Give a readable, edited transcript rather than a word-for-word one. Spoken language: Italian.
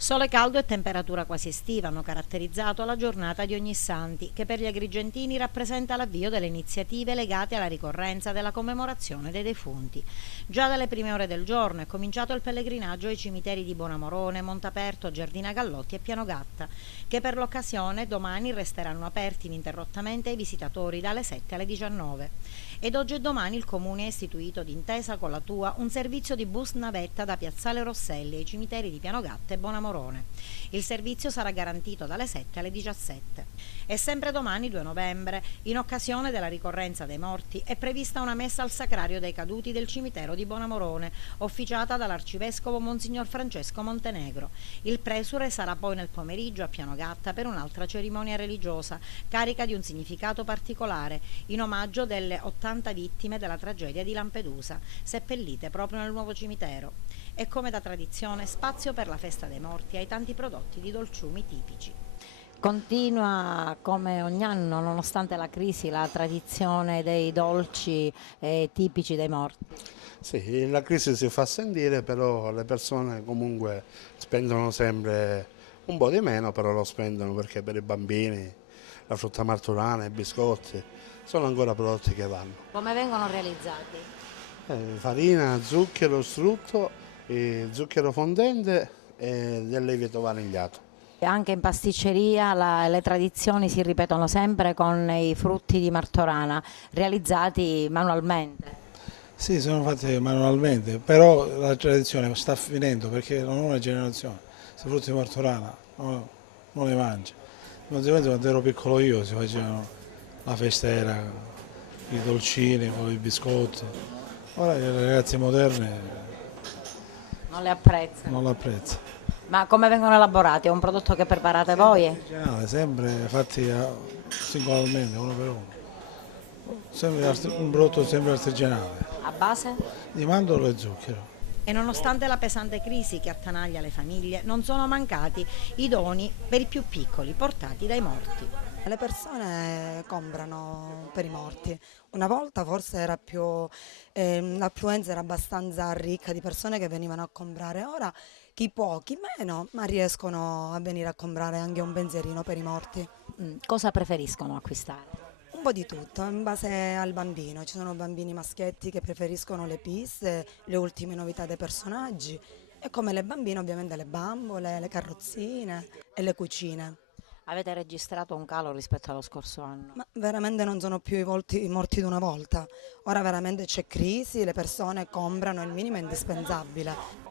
Sole caldo e temperatura quasi estiva hanno caratterizzato la giornata di Ognissanti, che per gli agrigentini rappresenta l'avvio delle iniziative legate alla ricorrenza della commemorazione dei defunti. Già dalle prime ore del giorno è cominciato il pellegrinaggio ai cimiteri di Bonamorone, Montaperto, Giardina Gallotti e Pianogatta, che per l'occasione domani resteranno aperti ininterrottamente ai visitatori dalle 7 alle 19. Ed oggi e domani il Comune ha istituito, d'intesa con la Tua, un servizio di bus navetta da Piazzale Rosselli ai cimiteri di Pianogatta e Bonamorone. Il servizio sarà garantito dalle 7 alle 17. E sempre domani, 2 novembre, in occasione della ricorrenza dei morti, è prevista una messa al sacrario dei caduti del cimitero di Bonamorone, officiata dall'arcivescovo Monsignor Francesco Montenegro. Il presure sarà poi nel pomeriggio a Pianogatta per un'altra cerimonia religiosa, carica di un significato particolare, in omaggio delle 80 vittime della tragedia di Lampedusa, seppellite proprio nel nuovo cimitero. E come da tradizione, spazio per la festa dei morti ai tanti prodotti di dolciumi tipici. Continua come ogni anno, nonostante la crisi, la tradizione dei dolci tipici dei morti. Sì, la crisi si fa sentire, però le persone comunque spendono sempre un po' di meno, però lo spendono perché per i bambini la frutta martorana, i biscotti sono ancora prodotti che vanno. Come vengono realizzati? Farina, zucchero, strutto, zucchero fondente e del lievito vanigliato. Anche in pasticceria le tradizioni si ripetono sempre con i frutti di Martorana, realizzati manualmente. Sì, sono fatti manualmente, però la tradizione sta finendo perché la nuova generazione, questi frutti di Martorana, non le mangia. Ovviamente quando ero piccolo io si facevano, la festa era i dolcini, poi i biscotti. Ora le ragazze moderne Non le apprezzano. non l'apprezzano. Ma come vengono elaborati? È un prodotto che preparate voi? Artigianale, sempre fatti singolarmente, uno per uno. Un prodotto sempre artigianale, A base? di mandorlo e zucchero. E nonostante la pesante crisi che attanaglia le famiglie, non sono mancati i doni per i più piccoli portati dai morti. Le persone comprano per i morti. Una volta forse era l'affluenza era abbastanza ricca di persone che venivano a comprare, ora chi può, chi meno, ma riescono a venire a comprare anche un pensierino per i morti. Cosa preferiscono acquistare? Un po' di tutto, in base al bambino. Ci sono bambini maschietti che preferiscono le piste, le ultime novità dei personaggi e come le bambine ovviamente le bambole, le carrozzine e le cucine. Avete registrato un calo rispetto allo scorso anno? Ma veramente non sono più i morti di una volta, ora veramente c'è crisi, le persone comprano il minimo indispensabile.